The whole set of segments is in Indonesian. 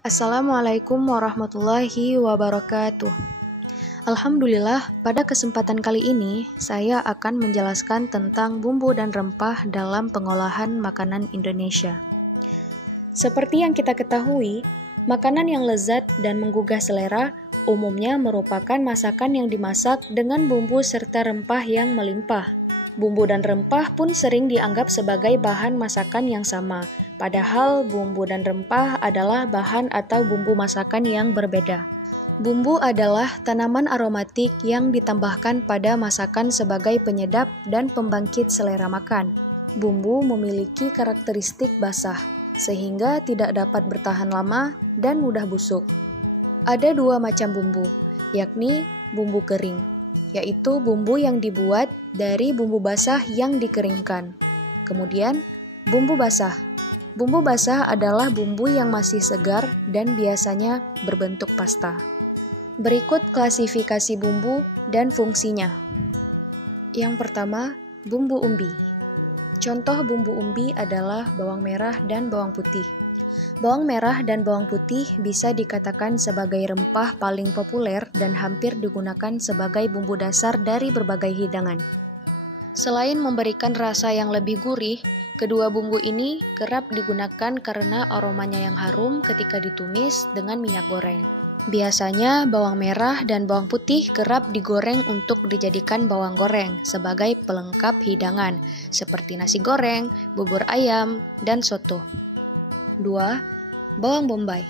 Assalamualaikum warahmatullahi wabarakatuh. Alhamdulillah, pada kesempatan kali ini saya akan menjelaskan tentang bumbu dan rempah dalam pengolahan makanan Indonesia. Seperti yang kita ketahui, makanan yang lezat dan menggugah selera umumnya merupakan masakan yang dimasak dengan bumbu serta rempah yang melimpah. Bumbu dan rempah pun sering dianggap sebagai bahan masakan yang sama, padahal bumbu dan rempah adalah bahan atau bumbu masakan yang berbeda. Bumbu adalah tanaman aromatik yang ditambahkan pada masakan sebagai penyedap dan pembangkit selera makan. Bumbu memiliki karakteristik basah, sehingga tidak dapat bertahan lama dan mudah busuk. Ada dua macam bumbu, yakni bumbu kering, yaitu bumbu yang dibuat dari bumbu basah yang dikeringkan. Kemudian, bumbu basah. Bumbu basah adalah bumbu yang masih segar dan biasanya berbentuk pasta. Berikut klasifikasi bumbu dan fungsinya. Yang pertama, bumbu umbi. Contoh bumbu umbi adalah bawang merah dan bawang putih. Bawang merah dan bawang putih bisa dikatakan sebagai rempah paling populer dan hampir digunakan sebagai bumbu dasar dari berbagai hidangan. Selain memberikan rasa yang lebih gurih, kedua bumbu ini kerap digunakan karena aromanya yang harum ketika ditumis dengan minyak goreng. Biasanya bawang merah dan bawang putih kerap digoreng untuk dijadikan bawang goreng sebagai pelengkap hidangan seperti nasi goreng, bubur ayam, dan soto. 2. Bawang bombay.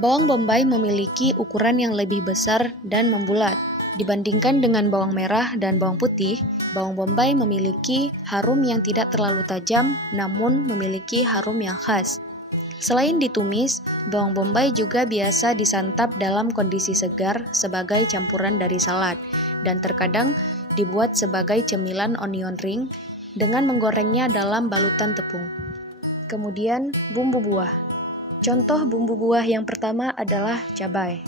Bawang bombay memiliki ukuran yang lebih besar dan membulat. Dibandingkan dengan bawang merah dan bawang putih, bawang bombay memiliki harum yang tidak terlalu tajam, namun memiliki harum yang khas. Selain ditumis, bawang bombay juga biasa disantap dalam kondisi segar sebagai campuran dari salad, dan terkadang dibuat sebagai cemilan onion ring dengan menggorengnya dalam balutan tepung. Kemudian, bumbu buah. Contoh bumbu buah yang pertama adalah cabai.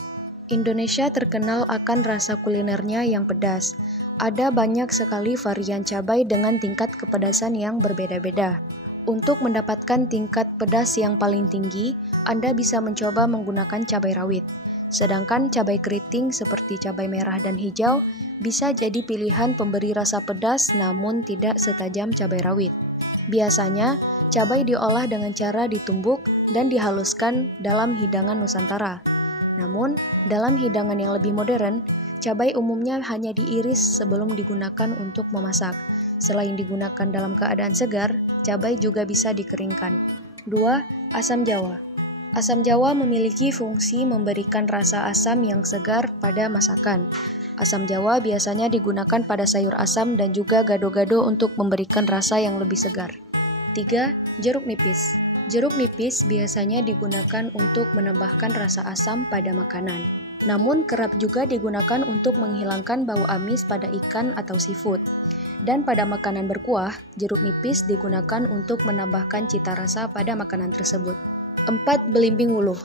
Indonesia terkenal akan rasa kulinernya yang pedas. Ada banyak sekali varian cabai dengan tingkat kepedasan yang berbeda-beda. Untuk mendapatkan tingkat pedas yang paling tinggi, Anda bisa mencoba menggunakan cabai rawit. Sedangkan cabai keriting seperti cabai merah dan hijau bisa jadi pilihan pemberi rasa pedas namun tidak setajam cabai rawit. Biasanya, cabai diolah dengan cara ditumbuk dan dihaluskan dalam hidangan Nusantara. Namun, dalam hidangan yang lebih modern, cabai umumnya hanya diiris sebelum digunakan untuk memasak. Selain digunakan dalam keadaan segar, cabai juga bisa dikeringkan. 2. Asam jawa. Asam jawa memiliki fungsi memberikan rasa asam yang segar pada masakan. Asam jawa biasanya digunakan pada sayur asam dan juga gado-gado untuk memberikan rasa yang lebih segar. 3. Jeruk nipis. Jeruk nipis biasanya digunakan untuk menambahkan rasa asam pada makanan. Namun kerap juga digunakan untuk menghilangkan bau amis pada ikan atau seafood. Dan pada makanan berkuah, jeruk nipis digunakan untuk menambahkan cita rasa pada makanan tersebut. 4. Belimbing wuluh.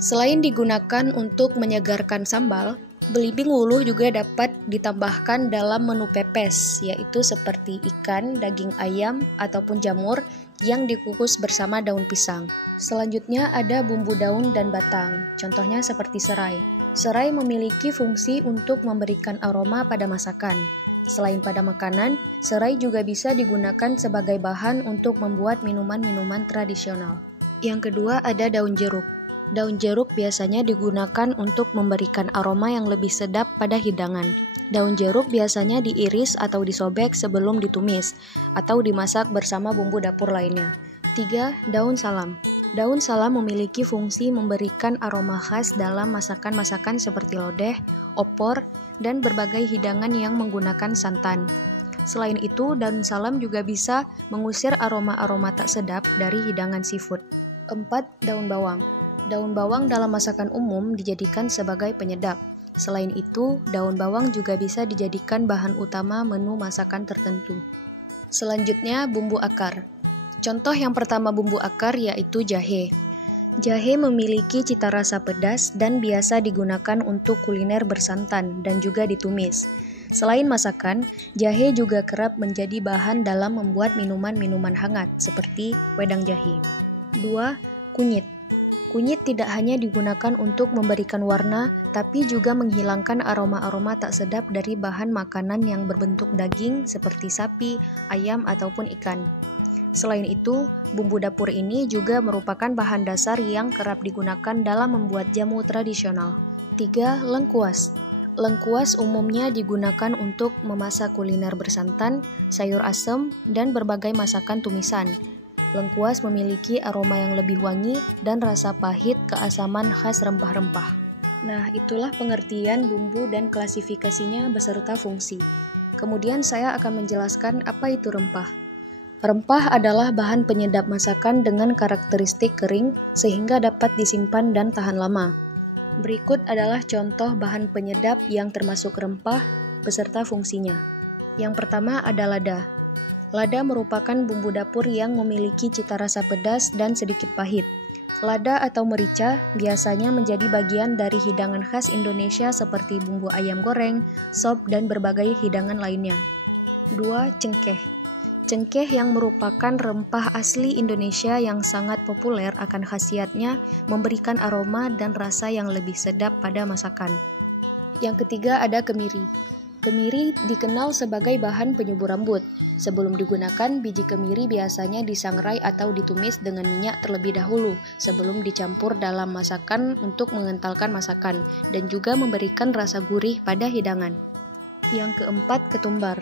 Selain digunakan untuk menyegarkan sambal, belimbing wuluh juga dapat ditambahkan dalam menu pepes, yaitu seperti ikan, daging ayam, ataupun jamur yang dikukus bersama daun pisang. Selanjutnya ada bumbu daun dan batang, contohnya seperti serai. Serai memiliki fungsi untuk memberikan aroma pada masakan. Selain pada makanan, serai juga bisa digunakan sebagai bahan untuk membuat minuman-minuman tradisional. Yang kedua ada daun jeruk. Daun jeruk biasanya digunakan untuk memberikan aroma yang lebih sedap pada hidangan. Daun jeruk biasanya diiris atau disobek sebelum ditumis, atau dimasak bersama bumbu dapur lainnya. 3. Daun salam. Daun salam memiliki fungsi memberikan aroma khas dalam masakan-masakan seperti lodeh, opor, dan berbagai hidangan yang menggunakan santan. Selain itu, daun salam juga bisa mengusir aroma-aroma tak sedap dari hidangan seafood. 4. Daun bawang. Daun bawang dalam masakan umum dijadikan sebagai penyedap. Selain itu, daun bawang juga bisa dijadikan bahan utama menu masakan tertentu. Selanjutnya, bumbu akar. Contoh yang pertama bumbu akar yaitu jahe. Jahe memiliki cita rasa pedas dan biasa digunakan untuk kuliner bersantan dan juga ditumis. Selain masakan, jahe juga kerap menjadi bahan dalam membuat minuman-minuman hangat seperti wedang jahe. 2. Kunyit. Kunyit tidak hanya digunakan untuk memberikan warna, tapi juga menghilangkan aroma-aroma tak sedap dari bahan makanan yang berbentuk daging seperti sapi, ayam, ataupun ikan. Selain itu, bumbu dapur ini juga merupakan bahan dasar yang kerap digunakan dalam membuat jamu tradisional. 3. Lengkuas. Lengkuas umumnya digunakan untuk memasak kuliner bersantan, sayur asem, dan berbagai masakan tumisan. Lengkuas memiliki aroma yang lebih wangi dan rasa pahit keasaman khas rempah-rempah. Nah, itulah pengertian bumbu dan klasifikasinya beserta fungsi. Kemudian saya akan menjelaskan apa itu rempah. Rempah adalah bahan penyedap masakan dengan karakteristik kering sehingga dapat disimpan dan tahan lama. Berikut adalah contoh bahan penyedap yang termasuk rempah beserta fungsinya. Yang pertama ada lada. Lada merupakan bumbu dapur yang memiliki cita rasa pedas dan sedikit pahit. Lada atau merica biasanya menjadi bagian dari hidangan khas Indonesia seperti bumbu ayam goreng, sop, dan berbagai hidangan lainnya. 2. Cengkeh. Cengkeh yang merupakan rempah asli Indonesia yang sangat populer akan khasiatnya memberikan aroma dan rasa yang lebih sedap pada masakan. Yang ketiga ada kemiri. Kemiri dikenal sebagai bahan penyubur rambut. Sebelum digunakan, biji kemiri biasanya disangrai atau ditumis dengan minyak terlebih dahulu sebelum dicampur dalam masakan untuk mengentalkan masakan dan juga memberikan rasa gurih pada hidangan. Yang keempat, ketumbar.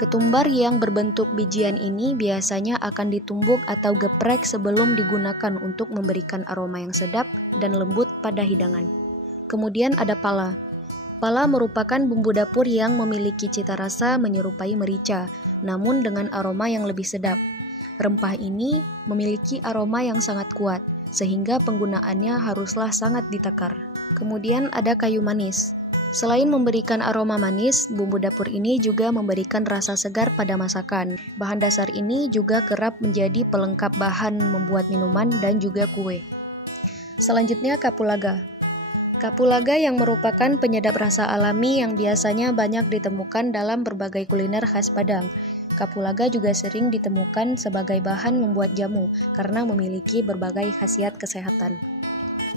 Ketumbar yang berbentuk bijian ini biasanya akan ditumbuk atau geprek sebelum digunakan untuk memberikan aroma yang sedap dan lembut pada hidangan. Kemudian ada pala. Pala merupakan bumbu dapur yang memiliki cita rasa menyerupai merica, namun dengan aroma yang lebih sedap. Rempah ini memiliki aroma yang sangat kuat, sehingga penggunaannya haruslah sangat ditakar. Kemudian ada kayu manis. Selain memberikan aroma manis, bumbu dapur ini juga memberikan rasa segar pada masakan. Bahan dasar ini juga kerap menjadi pelengkap bahan membuat minuman dan juga kue. Selanjutnya kapulaga. Kapulaga yang merupakan penyedap rasa alami yang biasanya banyak ditemukan dalam berbagai kuliner khas Padang. Kapulaga juga sering ditemukan sebagai bahan membuat jamu karena memiliki berbagai khasiat kesehatan.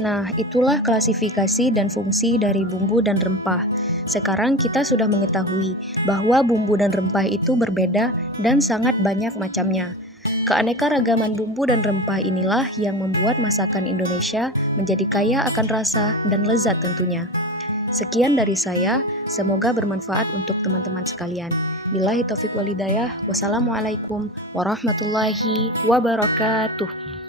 Nah, itulah klasifikasi dan fungsi dari bumbu dan rempah. Sekarang kita sudah mengetahui bahwa bumbu dan rempah itu berbeda dan sangat banyak macamnya. Keanekaragaman bumbu dan rempah inilah yang membuat masakan Indonesia menjadi kaya akan rasa dan lezat tentunya. Sekian dari saya, semoga bermanfaat untuk teman-teman sekalian. Billahi taufiq wal hidayah. Wassalamualaikum warahmatullahi wabarakatuh.